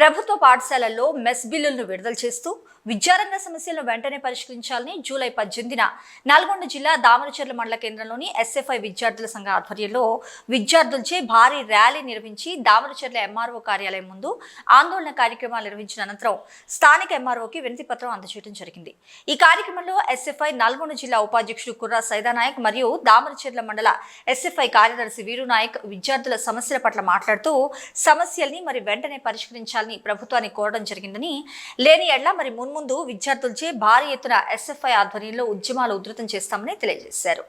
ప్రభుత్వ పాఠశాలల్లో మెస్ బిల్లులను విడుదల చేస్తూ విద్యారంగ సమస్యలను వెంటనే పరిష్కరించాలని జూలై 18న నల్గొండ జిల్లా దామరచర్ల మండల కేంద్రంలోని ఎస్ఎఫ్ఐ విద్యార్థుల సంఘ ఆధ్వర్యంలో విద్యార్థులచే భారీ ర్యాలీ నిర్వహించి దామరచర్ల ఎంఆర్ఓ కార్యాలయం ముందు ఆందోళన కార్యక్రమాలు నిర్వహించిన అనంతరం స్థానిక ఎంఆర్ఓకి వినతి పత్రం అందజేయడం జరిగింది. ఈ కార్యక్రమంలో ఎస్ఎఫ్ఐ నల్గొండ జిల్లా ఉపాధ్యక్షుడు కుర్రా సైదానాయక్ మరియు దామరచర్ల మండల ఎస్ఎఫ్ఐ కార్యదర్శి వీరునాయక్ విద్యార్థుల సమస్యల పట్ల మాట్లాడుతూ సమస్యల్ని మరి వెంటనే పరిష్కరించాలని ప్రభుత్వాన్ని కోరడం జరిగిందని, లేని ఎడ్ల మరి మున్ముందు విద్యార్థులచే భారీ ఎత్తున ఎస్ఎఫ్ఐ ఆధ్వర్యంలో ఉద్యమాలు ఉధృతం చేస్తామని తెలియజేశారు.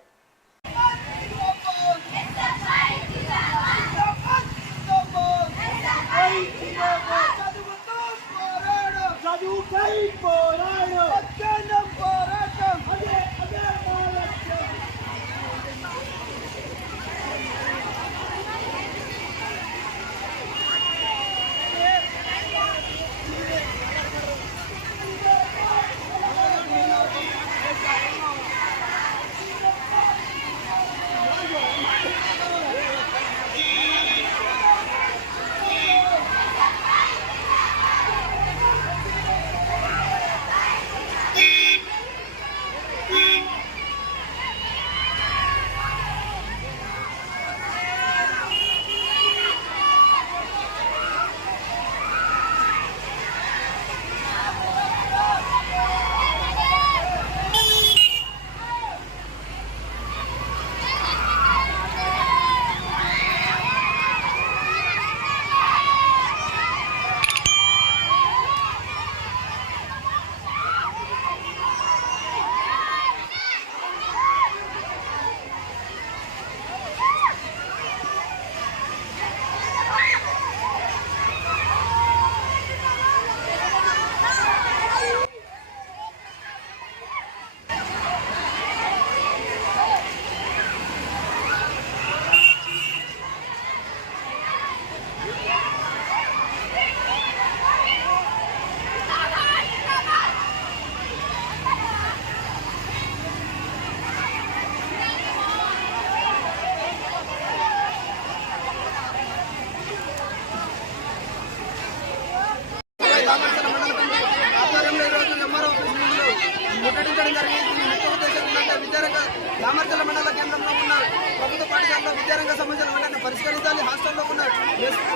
దామరచర్ల మండల కేంద్రంలో ఉన్న ప్రభుత్వ పాఠశాలలో విద్యారంగ సమస్యలు వెంటనే పరిష్కరించాలి. హాస్టల్లో ఉన్న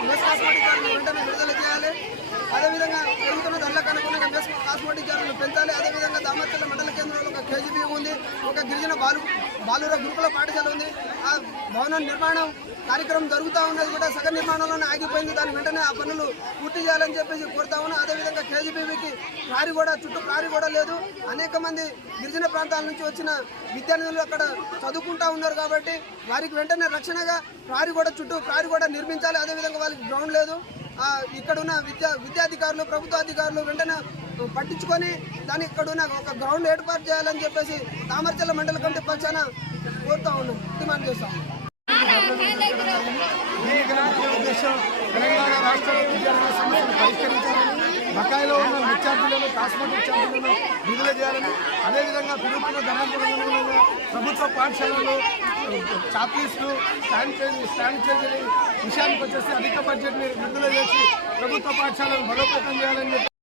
మెస్ కాస్మెటిక్ ఛార్జీలు వెంటనే విడుదల చేయాలి. అదేవిధంగా పెరుగుతున్న ధరలకు అనుగుణంగా మెస్ కాస్మెటిక్ ఛార్జీలు పెంచాలి. అదేవిధంగా దామరచర్ల మండల కేంద్రంలో ఒక కేజీబీ ఉంది, ఒక గిరిజన బాలుర గురుకుల పాఠశాల ఉంది. ఆ భవనం నిర్మాణం కార్యక్రమం జరుగుతూ ఉన్నది కూడా సగ నిర్మాణంలోనే ఆగిపోయింది. దాని వెంటనే ఆ పనులు పూర్తి చేయాలని చెప్పేసి కోరుతా ఉన్నాం. అదేవిధంగా కేజీబీకి చుట్టూ ప్రారి కూడా లేదు. అనేక మంది గిరిజన ప్రాంతాల నుంచి వచ్చిన విద్యార్థులు అక్కడ చదువుకుంటూ ఉన్నారు కాబట్టి వారికి వెంటనే రక్షణగా చుట్టూ ప్రారి కూడా నిర్మించాలి. అదేవిధంగా వాళ్ళకి గ్రౌండ్ లేదు. ఇక్కడ ఉన్న విద్యాధికారులు ప్రభుత్వ అధికారులు వెంటనే పట్టించుకొని దానికి ఇక్కడ ఉన్న ఒక గ్రౌండ్ ఏర్పాటు చేయాలని చెప్పేసి దామరచర్ల మండల కమిటీ పక్షాన కోరుతా ఉన్నాం, డిమాండ్ చేస్తాం. తెలంగాణ రాష్ట్రంలో విద్యార్థుల సమస్యలు పరిష్కరించాలని, బకాయిలో ఉన్న విద్యార్థులను కాస్మెటిక్ ఛార్జీలను విడుదల చేయాలని, అదేవిధంగా పెరుగుతున్న ధనాంతరంగా ప్రభుత్వ పాఠశాలల్లో చాక్లెట్స్లు శానిటైజర్ విషయానికి వచ్చేసి అధిక బడ్జెట్ని విడుదల చేసి ప్రభుత్వ పాఠశాలను బలోపేతం చేయాలని